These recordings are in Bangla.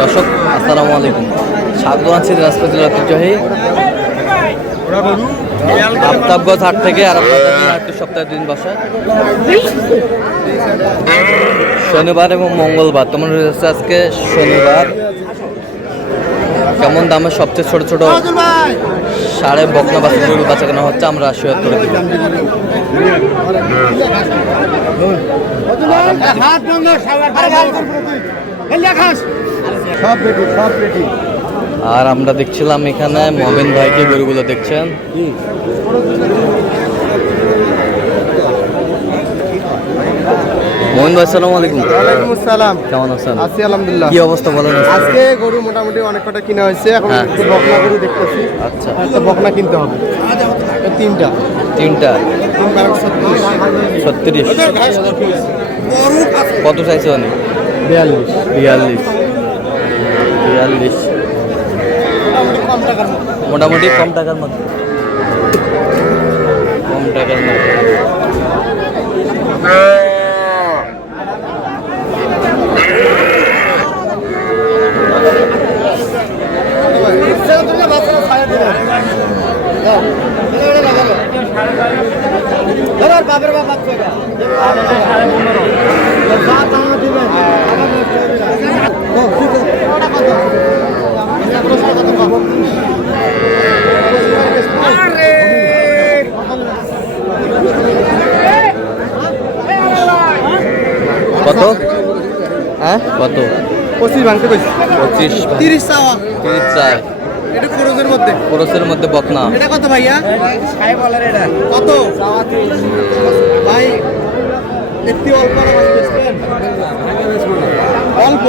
দর্শক আসসালামু আলাইকুম, স্বাগত আছি দিনাজপুর জেলার ঐতিহ্যবাহী আফতাবগঞ্জ হাট থেকে। আর হাটটি সপ্তাহে 2 দিন বসে, শনিবার এবং মঙ্গলবার। তোমার রয়েছে আজকে শনিবার। কেমন দামে সবচেয়ে ছোট ছোট সাড়ে বকনা বাচ্চা গরু বাচ্চা কেনা হচ্ছে, আমরা শেয়ার করে দিব। আর আমরা দেখছিলাম এখানে মমিন ভাইকে গরুগুলো দেখছেন। মোমিন ভাই আসসালামু আলাইকুম। ওয়ালাইকুম আসসালাম। কেমন আছেন? আছি আলহামদুলিল্লাহ। কি অবস্থা বলেন? আজকে গরু মোটামুটি অনেক কটা কিনা হয়েছে, এখন একটু বকনা গরু দেখতেছি। আচ্ছা, একটা বকনা কিনতে হবে, তিনটা। 36 কত চাইছে? অনেক 42 মোটামুটি কম টাকার মধ্যে। কত? হ্যাঁ, কত? 25 ভাঙতে কইছি। 25 30 চাওয়া। 30 চাই। এটা খরচের মধ্যে। খরচের মধ্যে বকনা। এটা কত ভাইয়া? এটা কত ভাই? একটু অল্প না বেচবেন? অল্প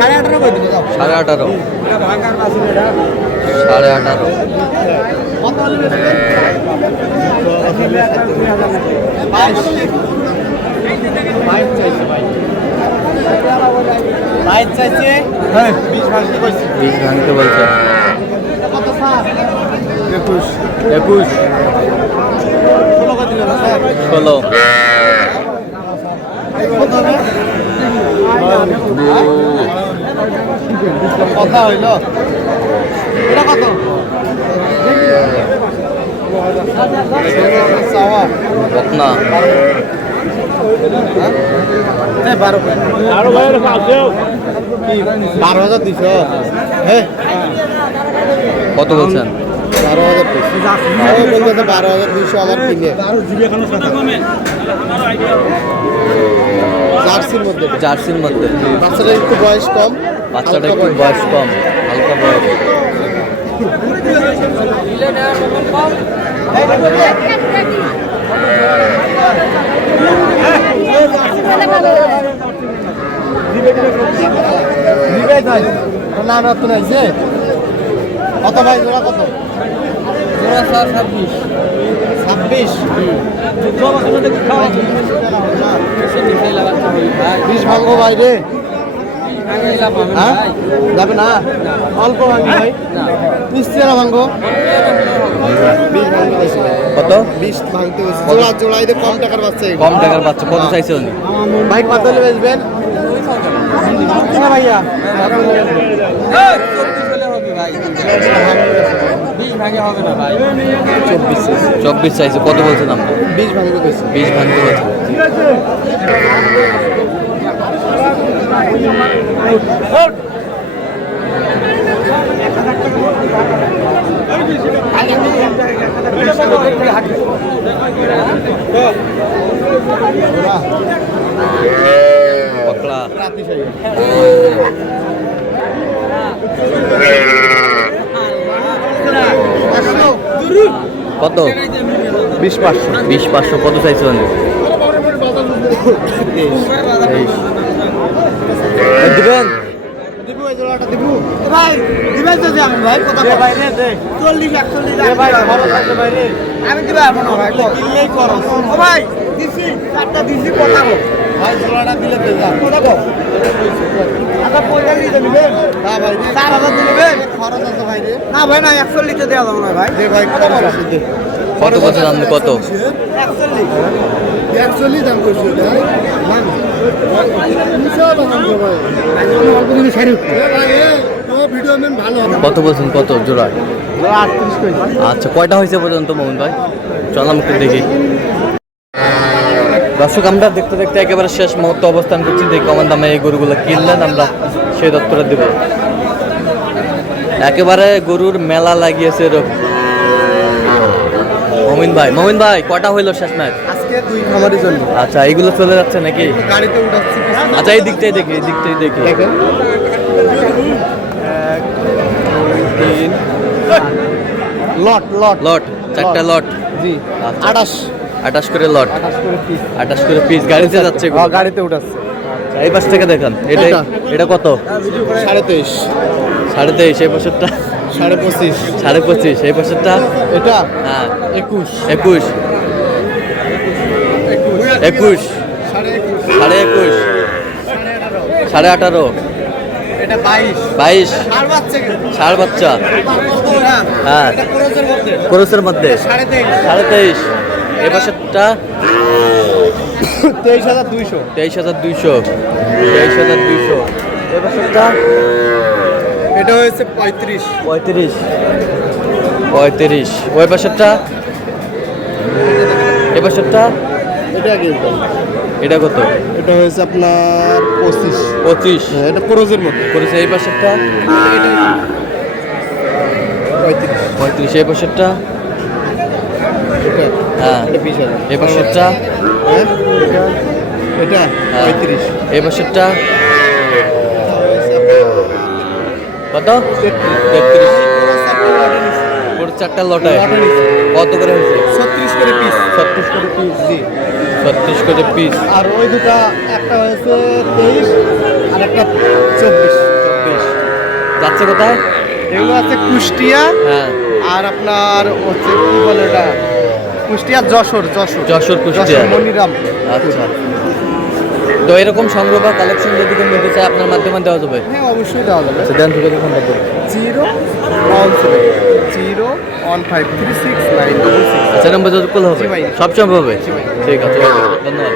18.5 কই দিতে দাও। 18.5 কত হলে বেচবেন? 22 চাইছে ভাই। 22 চাইছে। হ্যাঁ, 20 ভাঙতে কইছি। 20 ভাঙতে বলছে। কত স্যার? 21 16 কত দিলেন স্যার? 16 কথা হইল। এটা কত? বকনা। 12,000 দিছ? হ্যাঁ, কত বলছেন? 12,200 আমার কিনে। জার্সির মধ্যে। বাচ্চাটা একটু বয়স কম। বাচ্চাটা একটু বয়স কম, হালকা বয়স। না নতুন আইছে। কত ভাই জোড়া? কত জোড়া? 26। 20 ভাঙবো ভাই রে। যাবে না? অল্প ভাঙবো ভাই, 20 ভাঙবো। 20 ভাঙতে হয়েছে। কত? 20 ভাঙতে হয়েছে। জোড়াই তো কম টাকার বাচ্চা। কম টাকার বাচ্চা। কত চাইছে উনি? ভাই কত হলে বেচবেন? ভাইয়া 24 চাইছে। কত বলছেন আমরা? 20 ভাঙতে কইছি। 20 ভাঙতে বলছেন। পকড়া কত? 20,500 কত চাইছে উনি? 23 দিবেন? দিব এই জোড়াটা দিব ভাই। দিবেন তো যে আমি ভাই কথা ভাই রে দে 40 41 দে ভাই। খরচ আছে ভাই রে। আমি দিবা এমন ভাই কিনলেই খরচ। ও ভাই দিছি, চারটা দিছি। কথা বল ভাই, জোড়াটা দিলে দে যা। কথা বল। আচ্ছা 45 তে নিবেন? না ভাই 4000 দিবেন। খরচ আছে ভাই রে। না ভাই না 41 তে দেওয়া যাবে না ভাই। দে ভাই কথা বল। কত বলছেন আপনি? কত? 41 দাম করছি না। কত বলছেন, কত জোড়া? আচ্ছা, কয়টা হয়েছে পর্যন্ত মোহন ভাই? চলাম একটু দেখি। দর্শক, আমরা দেখতে দেখতে একেবারে শেষ মুহূর্তে অবস্থান করছি। দেখি কেমন দামে এই গরুগুলো কিনলেন, আমরা সেই দপ্তরে দেব। একেবারে গরুর মেলা লাগিয়েছে এরকম। মমিন ভাই কয়টা হইলো শেষ ম্যাচ? আজকে 2 খামারের জন্য। আচ্ছা, এইগুলো চলে যাচ্ছে নাকি? গাড়িতে উঠাচ্ছি। আচ্ছা, এই দিকটাই দেখি, এই দিকটাই দেখি। দেখেন 1 2 3 লট লট লট, 4টা লট। জি, আচ্ছা। 28 করে লট, 28 28 করে করে পিস। পিস গাড়িতে যাচ্ছে এগুলো। হ্যাঁ, গাড়িতে উঠাচ্ছে। আচ্ছা, এই পাশ থেকে দেখান। এটা কত? 23.5 23.5। এই পাশেরটা 25.5 25.5। এই পাশেরটা এটা হ্যাঁ 21 21 21 21.5 18.5 এটা 22 22 আর বাচ্চা ষাঁড় বাচ্চা। হ্যাঁ, এটা ক্রসের মধ্যে ক্রসের মধ্যে 23.5 23.5। এই পাশেরটা 23,200 23,200। এই পাশেরটা এটা হয়েছে 35 35। ওই পাশেরটা, এই পাশেরটা এটা কি এটা কত? এটা হয়েছে আপনার 25 এটা ক্রসের মধ্যে করেছে। এই পাশেরটা এটা 35। এই পাশেরটা এটা হ্যাঁ, এটা 20,000 এই পাশেরটা হ্যাঁ এটা হ্যাঁ। 35 এই পাশেরটা কত? 33। পুরো 4টা লটে কত করে হয়েছে? 36 করে পিস 36 করে পিস। জি 36 করে পিস। আর ওই দুটা একটা হয়েছে 23 আর একটা 24 যাচ্ছে কোথায়? এগুলো আছে কুষ্টিয়া হ্যাঁ, আর আপনার হচ্ছে কি বলে এটা কুষ্টিয়া যশোর কুষ্টিয়া। মনিরাম। আচ্ছা, তো এরকম সংগ্রহ বা কালেকশন যদি কেউ নিতে চায় আপনার মাধ্যমে দেওয়া যাবে? হ্যাঁ, অবশ্যই দেওয়া যাবে। আচ্ছা, দেন থেকে ফোন করতে। 017 01536 966। আচ্ছা, নম্বর যতক্ষণ হবে জি ভাই। সব সম্ভব হবে। জি ভাই। ঠিক আছে, ধন্যবাদ।